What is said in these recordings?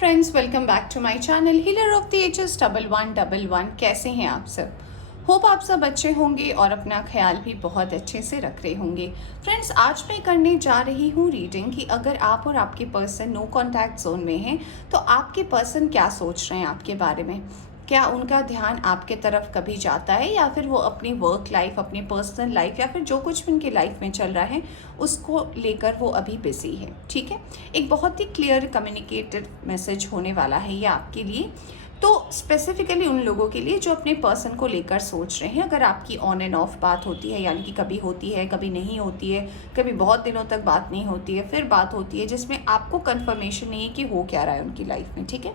Friends, welcome back to my channel healer of the ages 1111। कैसे हैं आप सब? होप आप सब अच्छे होंगे और अपना ख्याल भी बहुत अच्छे से रख रहे होंगे। फ्रेंड्स, आज मैं करने जा रही हूँ रीडिंग कि अगर आप और आपके पर्सन नो कॉन्टैक्ट जोन में हैं तो आपके पर्सन क्या सोच रहे हैं आपके बारे में। क्या उनका ध्यान आपके तरफ कभी जाता है या फिर वो अपनी वर्क लाइफ, अपनी पर्सनल लाइफ या फिर जो कुछ भी उनकी लाइफ में चल रहा है उसको लेकर वो अभी बिजी है। ठीक है, एक बहुत ही क्लियर कम्युनिकेटेड मैसेज होने वाला है ये आपके लिए। तो स्पेसिफिकली उन लोगों के लिए जो अपने पर्सन को लेकर सोच रहे हैं। अगर आपकी ऑन एंड ऑफ बात होती है, यानी कि कभी होती है कभी नहीं होती है, कभी बहुत दिनों तक बात नहीं होती है, फिर बात होती है जिसमें आपको कंफर्मेशन नहीं है कि हो क्या रहा है उनकी लाइफ में। ठीक है,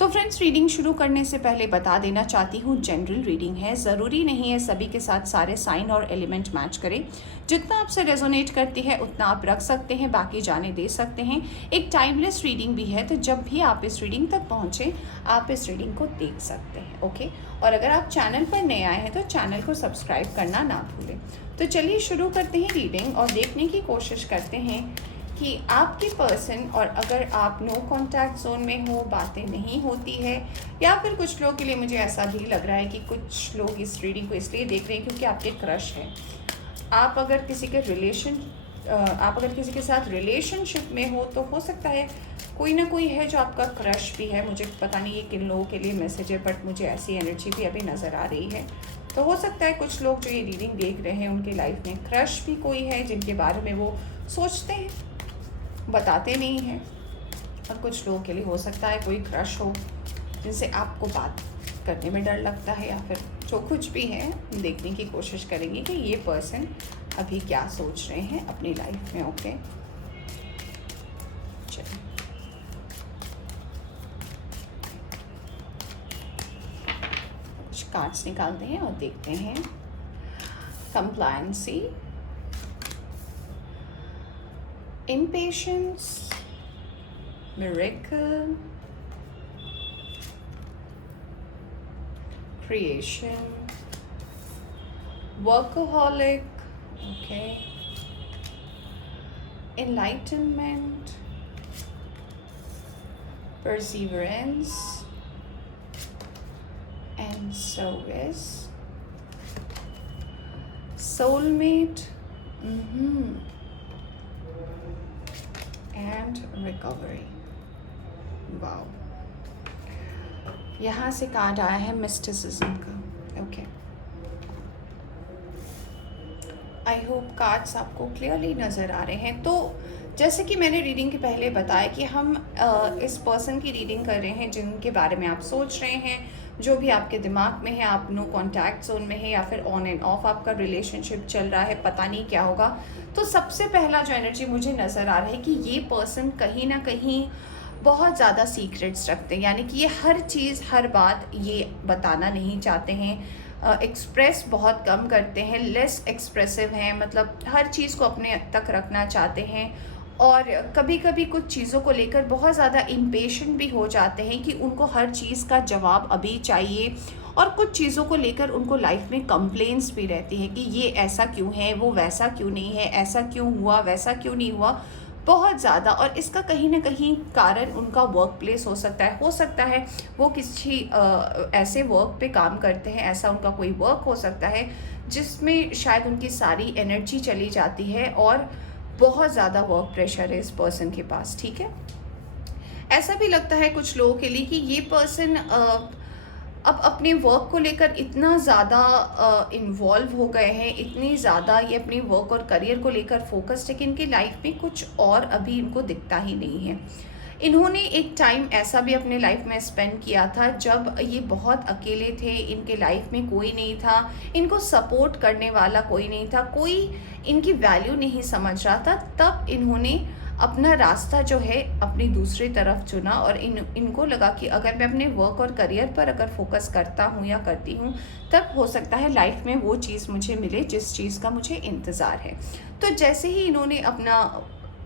तो फ्रेंड्स, रीडिंग शुरू करने से पहले बता देना चाहती हूँ जनरल रीडिंग है, ज़रूरी नहीं है सभी के साथ सारे साइन और एलिमेंट मैच करें। जितना आपसे रेजोनेट करती है उतना आप रख सकते हैं, बाकी जाने दे सकते हैं। एक टाइमलेस रीडिंग भी है, तो जब भी आप इस रीडिंग तक पहुँचे आप इस रीडिंग को देख सकते हैं। ओके, और अगर आप चैनल पर नए आए हैं तो चैनल को सब्सक्राइब करना ना भूलें। तो चलिए शुरू करते हैं रीडिंग और देखने की कोशिश करते हैं कि आपके पर्सन, और अगर आप नो कॉन्टैक्ट जोन में हो, बातें नहीं होती है, या फिर कुछ लोगों के लिए मुझे ऐसा भी लग रहा है कि कुछ लोग इस रीडिंग को इसलिए देख रहे हैं क्योंकि आपके क्रश है। आप अगर किसी के साथ रिलेशनशिप में हो तो हो सकता है कोई ना कोई है जो आपका क्रश भी है। मुझे पता नहीं ये किन लोगों के लिए मैसेज है, बट मुझे ऐसी एनर्जी भी अभी नज़र आ रही है। तो हो सकता है कुछ लोग जो ये रीडिंग देख रहे हैं उनकी लाइफ में क्रश भी कोई है जिनके बारे में वो सोचते हैं, बताते नहीं हैं। और कुछ लोगों के लिए हो सकता है कोई क्रश हो जिनसे आपको बात करने में डर लगता है, या फिर जो कुछ भी है देखने की कोशिश करेंगे कि ये पर्सन अभी क्या सोच रहे हैं अपनी लाइफ में। ओके, चलिए कुछ कार्ड्स निकालते हैं और देखते हैं। कंप्लायंसी, impatience, miracle, creation, workaholic, okay, enlightenment, perseverance, and service, soulmate, and recovery. Wow, यहाँ से कार्ड आया है मिस्टिसिज्म का। ओके, आई होप कार्ड्स आपको क्लियरली नज़र आ रहे हैं। तो जैसे कि मैंने रीडिंग के पहले बताया कि हम इस पर्सन की रीडिंग कर रहे हैं जिनके बारे में आप सोच रहे हैं, जो भी आपके दिमाग में है। आप नो कॉन्टैक्ट जोन में है या फिर ऑन एंड ऑफ आपका रिलेशनशिप चल रहा है, पता नहीं क्या होगा। तो सबसे पहला जो एनर्जी मुझे नज़र आ रहा है कि ये पर्सन कहीं ना कहीं बहुत ज़्यादा सीक्रेट्स रखते हैं, यानी कि ये हर चीज़ हर बात ये बताना नहीं चाहते हैं। एक्सप्रेस बहुत कम करते हैं, लेस एक्सप्रेसिव हैं, मतलब हर चीज़ को अपने तक रखना चाहते हैं। और कभी कभी कुछ चीज़ों को लेकर बहुत ज़्यादा इम्पेशेंट भी हो जाते हैं कि उनको हर चीज़ का जवाब अभी चाहिए। और कुछ चीज़ों को लेकर उनको लाइफ में कंप्लेंट्स भी रहती है कि ये ऐसा क्यों है, वो वैसा क्यों नहीं है, ऐसा क्यों हुआ, वैसा क्यों नहीं हुआ, बहुत ज़्यादा। और इसका कहीं ना कहीं कारण उनका वर्क प्लेस हो सकता है वो किसी ऐसे वर्क पे काम करते हैं, ऐसा उनका कोई वर्क हो सकता है जिसमें शायद उनकी सारी एनर्जी चली जाती है और बहुत ज़्यादा वर्क प्रेशर है इस पर्सन के पास। ठीक है, ऐसा भी लगता है कुछ लोगों के लिए कि ये पर्सन अब अपने वर्क को लेकर इतना ज़्यादा इन्वॉल्व हो गए हैं, इतनी ज़्यादा ये अपनी वर्क और करियर को लेकर फोकस्ड है कि इनकी लाइफ में कुछ और अभी इनको दिखता ही नहीं है। इन्होंने एक टाइम ऐसा भी अपने लाइफ में स्पेंड किया था जब ये बहुत अकेले थे, इनके लाइफ में कोई नहीं था, इनको सपोर्ट करने वाला कोई नहीं था, कोई इनकी वैल्यू नहीं समझ रहा था। तब इन्होंने अपना रास्ता जो है अपनी दूसरी तरफ चुना और इनको लगा कि अगर मैं अपने वर्क और करियर पर अगर फोकस करता हूँ या करती हूँ तब हो सकता है लाइफ में वो चीज़ मुझे मिले जिस चीज़ का मुझे इंतज़ार है। तो जैसे ही इन्होंने अपना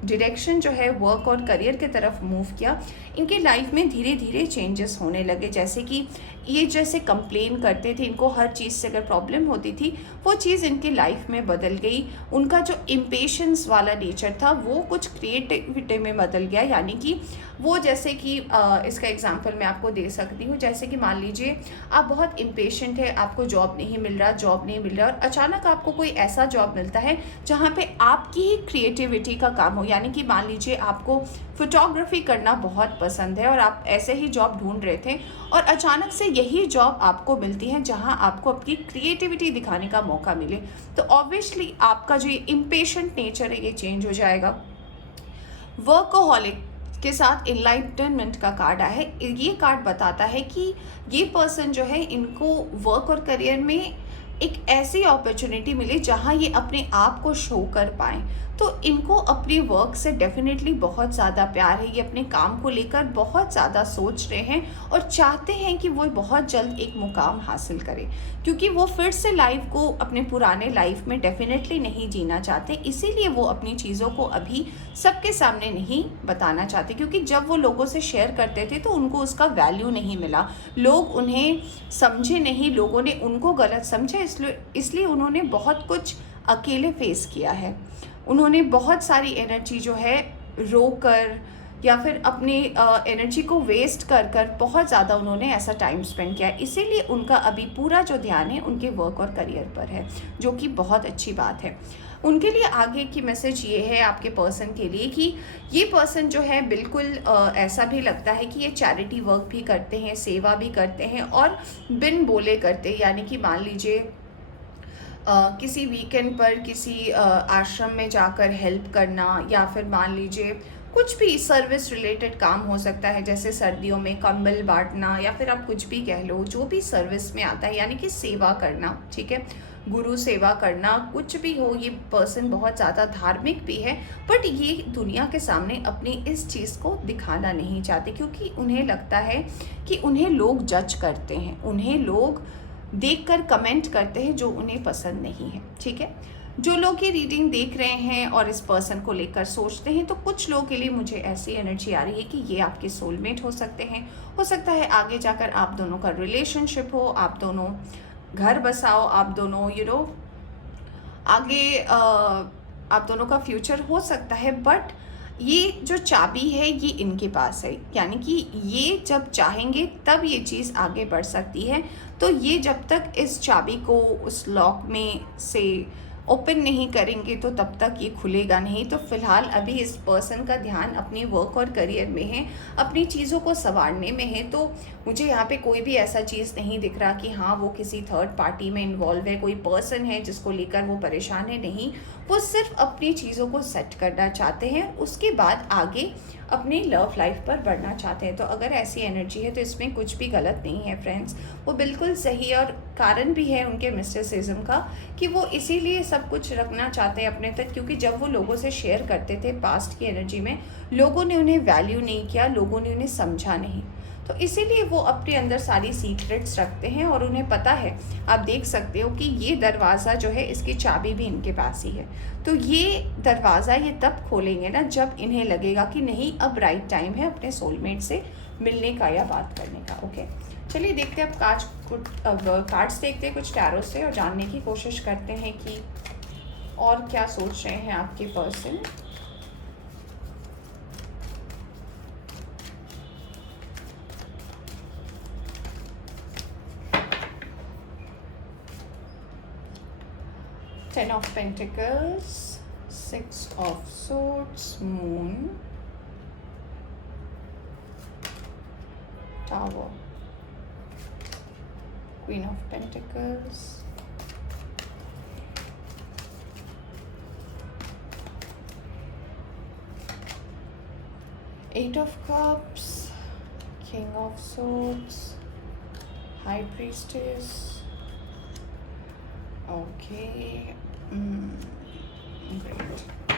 डायरेक्शन जो है वर्क और करियर की तरफ मूव किया, इनकी लाइफ में धीरे धीरे चेंजेस होने लगे। जैसे कि ये जैसे कंप्लेन करते थे, इनको हर चीज़ से अगर प्रॉब्लम होती थी, वो चीज़ इनकी लाइफ में बदल गई। उनका जो इम्पेशंस वाला नेचर था वो कुछ क्रिएटिविटी में बदल गया। यानी कि वो जैसे कि इसका एग्जांपल मैं आपको दे सकती हूँ। जैसे कि मान लीजिए आप बहुत इम्पेशेंट है, आपको जॉब नहीं मिल रहा और अचानक आपको कोई ऐसा जॉब मिलता है जहाँ पे आपकी ही क्रिएटिविटी का काम हो। यानी कि मान लीजिए आपको फोटोग्राफी करना बहुत पसंद है और आप ऐसे ही जॉब ढूंढ रहे थे और अचानक से यही जॉब आपको मिलती है जहां आपको अपनी क्रिएटिविटी दिखाने का मौका मिले, तो ऑब्वियसली आपका जो इम्पेशेंट नेचर है ये चेंज हो जाएगा। वर्कोहॉलिक के साथ इनलाइटनमेंट का कार्ड आया है। ये कार्ड बताता है कि ये पर्सन जो है, इनको वर्क और करियर में एक ऐसी अपॉर्चुनिटी मिले जहां ये अपने आप को शो कर पाएँ। तो इनको अपने वर्क से डेफिनेटली बहुत ज़्यादा प्यार है। ये अपने काम को लेकर बहुत ज़्यादा सोच रहे हैं और चाहते हैं कि वो बहुत जल्द एक मुकाम हासिल करें, क्योंकि वो फिर से लाइफ को अपने पुराने लाइफ में डेफिनेटली नहीं जीना चाहते। इसीलिए वो अपनी चीज़ों को अभी सबके सामने नहीं बताना चाहते, क्योंकि जब वो लोगों से शेयर करते थे तो उनको उसका वैल्यू नहीं मिला, लोग उन्हें समझे नहीं, लोगों ने उनको गलत समझा। इसलिए उन्होंने बहुत कुछ अकेले फेस किया है। उन्होंने बहुत सारी एनर्जी जो है रोकर या फिर अपनी एनर्जी को वेस्ट कर कर बहुत ज़्यादा उन्होंने ऐसा टाइम स्पेंड किया। इसीलिए उनका अभी पूरा जो ध्यान है उनके वर्क और करियर पर है, जो कि बहुत अच्छी बात है। उनके लिए आगे की मैसेज ये है आपके पर्सन के लिए कि ये पर्सन जो है बिल्कुल ऐसा भी लगता है कि ये चैरिटी वर्क भी करते हैं, सेवा भी करते हैं और बिन बोले करते हैं। यानी कि मान लीजिए किसी वीकेंड पर किसी आश्रम में जाकर हेल्प करना, या फिर मान लीजिए कुछ भी सर्विस रिलेटेड काम हो सकता है, जैसे सर्दियों में कंबल बांटना या फिर आप कुछ भी कह लो, जो भी सर्विस में आता है, यानी कि सेवा करना, ठीक है, गुरु सेवा करना, कुछ भी हो। ये पर्सन बहुत ज़्यादा धार्मिक भी है, बट ये दुनिया के सामने अपनी इस चीज़ को दिखाना नहीं चाहते, क्योंकि उन्हें लगता है कि उन्हें लोग जज करते हैं, उन्हें लोग देखकर कमेंट करते हैं जो उन्हें पसंद नहीं है, ठीक है। जो लोग ये रीडिंग देख रहे हैं और इस पर्सन को लेकर सोचते हैं, तो कुछ लोगों के लिए मुझे ऐसी एनर्जी आ रही है कि ये आपके सोलमेट हो सकते हैं। हो सकता है आगे जाकर आप दोनों का रिलेशनशिप हो, आप दोनों घर बसाओ, आप दोनों आगे आप दोनों का फ्यूचर हो सकता है। बट ये जो चाबी है ये इनके पास है, यानी कि ये जब चाहेंगे तब ये चीज़ आगे बढ़ सकती है। तो ये जब तक इस चाबी को उस लॉक में से ओपन नहीं करेंगे तो तब तक ये खुलेगा नहीं। तो फिलहाल अभी इस पर्सन का ध्यान अपने वर्क और करियर में है, अपनी चीज़ों को संवारने में है। तो मुझे यहाँ पे कोई भी ऐसा चीज़ नहीं दिख रहा कि हाँ वो किसी थर्ड पार्टी में इन्वॉल्व है, कोई पर्सन है जिसको लेकर वो परेशान है। नहीं, वो सिर्फ अपनी चीज़ों को सेट करना चाहते हैं, उसके बाद आगे अपनी लव लाइफ पर बढ़ना चाहते हैं। तो अगर ऐसी एनर्जी है तो इसमें कुछ भी गलत नहीं है फ्रेंड्स, वो बिल्कुल सही है। और कारण भी है उनके मिस्टिसिज्म का कि वो इसीलिए सब कुछ रखना चाहते हैं अपने तक, क्योंकि जब वो लोगों से शेयर करते थे पास्ट की एनर्जी में, लोगों ने उन्हें वैल्यू नहीं किया, लोगों ने उन्हें समझा नहीं। तो इसीलिए वो अपने अंदर सारी सीक्रेट्स रखते हैं और उन्हें पता है, आप देख सकते हो कि ये दरवाज़ा जो है इसकी चाबी भी इनके पास ही है। तो ये दरवाज़ा ये तब खोलेंगे ना जब इन्हें लगेगा कि नहीं अब राइट टाइम है अपने सोलमेट से मिलने का या बात करने का। ओके, चलिए देखते हैं अब कार्ड्स देखते हैं कुछ टैरो से और जानने की कोशिश करते हैं कि और क्या सोच रहे हैं आपके person. Ten of Pentacles, Six of Swords, Moon, Tower, Queen of Pentacles, Eight of Cups, King of Swords, High Priestess. Okay, great.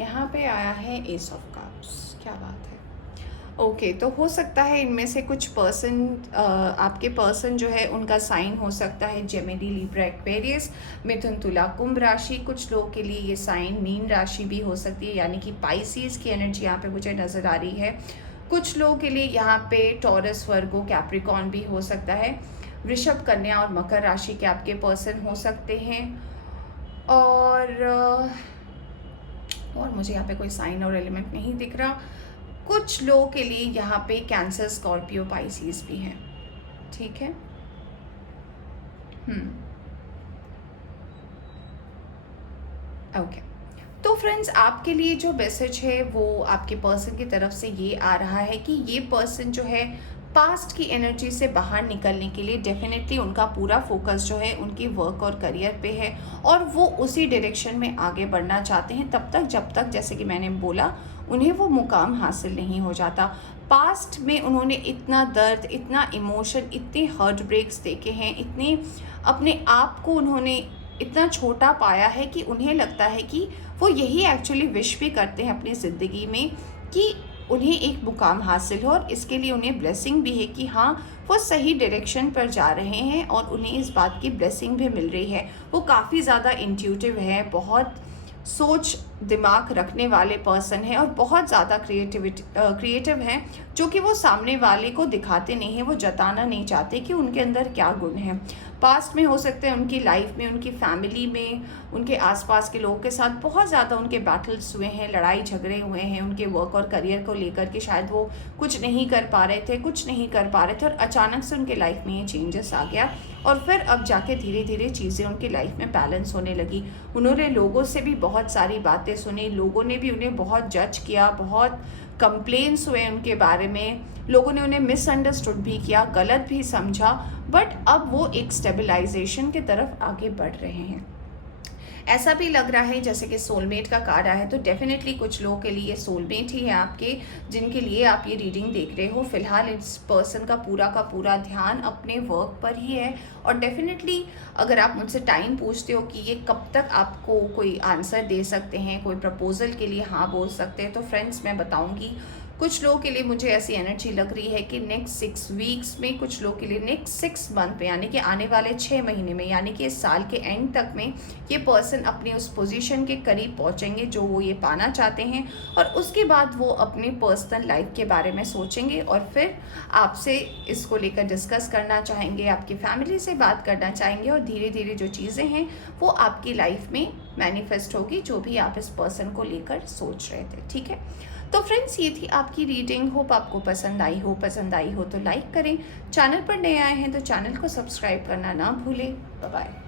यहाँ पे आया है एस ऑफ कप्स, क्या बात है। ओके, तो हो सकता है इनमें से कुछ पर्सन, आपके पर्सन जो है उनका साइन हो सकता है जेमिनी, लिब्रा, एक्वेरियस, मिथुन, तुला, कुंभ राशि। कुछ लोग के लिए ये साइन मीन राशि भी हो सकती है, यानी कि पाइसिस की एनर्जी यहाँ पे मुझे नज़र आ रही है। कुछ लोगों के लिए यहाँ पे टॉरस, वर्गो, कैप्रिकॉर्न भी हो सकता है। वृषभ, कन्या और मकर राशि के आपके पर्सन हो सकते हैं। और मुझे यहाँ पे कोई साइन और एलिमेंट नहीं दिख रहा। कुछ लोगों के लिए यहाँ पे कैंसर, स्कॉर्पियो, पाइसिस भी हैं। ठीक है। ओके, तो फ्रेंड्स आपके लिए जो मैसेज है वो आपके पर्सन की तरफ से ये आ रहा है कि ये पर्सन जो है पास्ट की एनर्जी से बाहर निकलने के लिए डेफिनेटली उनका पूरा फोकस जो है उनकी वर्क और करियर पे है, और वो उसी डायरेक्शन में आगे बढ़ना चाहते हैं तब तक जब तक, जैसे कि मैंने बोला, उन्हें वो मुकाम हासिल नहीं हो जाता। पास्ट में उन्होंने इतना दर्द, इतना इमोशन, इतने हार्ट ब्रेक्स देखे हैं, इतने अपने आप को उन्होंने इतना छोटा पाया है कि उन्हें लगता है कि वो यही एक्चुअली विश भी करते हैं अपनी ज़िंदगी में कि उन्हें एक मुकाम हासिल हो, और इसके लिए उन्हें ब्लेसिंग भी है कि हाँ वो सही डायरेक्शन पर जा रहे हैं और उन्हें इस बात की ब्लेसिंग भी मिल रही है। वो काफ़ी ज़्यादा इंट्यूटिव है, बहुत सोच दिमाग रखने वाले पर्सन है और बहुत ज़्यादा क्रिएटिव हैं, जो कि वो सामने वाले को दिखाते नहीं हैं, वो जताना नहीं चाहते कि उनके अंदर क्या गुण हैं। पास्ट में हो सकते हैं उनकी लाइफ में, उनकी फैमिली में, उनके आसपास के लोगों के साथ बहुत ज़्यादा उनके बैटल्स हुए हैं, लड़ाई झगड़े हुए हैं उनके वर्क और करियर को लेकर कि शायद वो कुछ नहीं कर पा रहे थे और अचानक से उनके लाइफ में ये चेंजेस आ गया, और फिर अब जाके धीरे धीरे चीज़ें उनकी लाइफ में बैलेंस होने लगी। उन्होंने लोगों से भी बहुत सारी बातें सुनी, लोगों ने भी उन्हें बहुत जज किया, बहुत कंप्लेंट्स हुए उनके बारे में, लोगों ने उन्हें मिसअंडरस्टूड भी किया, गलत भी समझा, बट अब वो एक स्टेबलाइजेशन की तरफ आगे बढ़ रहे हैं। ऐसा भी लग रहा है जैसे कि सोलमेट का कार्ड आया है, तो डेफिनेटली कुछ लोगों के लिए सोलमेट ही है आपके, जिनके लिए आप ये रीडिंग देख रहे हो। फिलहाल इस पर्सन का पूरा ध्यान अपने वर्क पर ही है, और डेफिनेटली अगर आप मुझसे टाइम पूछते हो कि ये कब तक आपको कोई आंसर दे सकते हैं, कोई प्रपोजल के लिए हाँ बोल सकते हैं, तो फ्रेंड्स मैं बताऊँगी कुछ लोगों के लिए मुझे ऐसी एनर्जी लग रही है कि नेक्स्ट 6 वीक्स में, कुछ लोगों के लिए नेक्स्ट 6 मंथ में, यानी कि आने वाले 6 महीने में, यानी कि इस साल के एंड तक में ये पर्सन अपनी उस पोजीशन के करीब पहुंचेंगे जो वो ये पाना चाहते हैं, और उसके बाद वो अपने पर्सनल लाइफ के बारे में सोचेंगे और फिर आपसे इसको लेकर डिस्कस करना चाहेंगे, आपकी फैमिली से बात करना चाहेंगे, और धीरे धीरे जो चीज़ें हैं वो आपकी लाइफ में मैनिफेस्ट होगी, जो भी आप इस पर्सन को लेकर सोच रहे थे। ठीक है, तो फ्रेंड्स ये थी आपकी रीडिंग। होप आपको पसंद आई हो तो लाइक करें, चैनल पर नए आए हैं तो चैनल को सब्सक्राइब करना ना भूलें। Bye bye.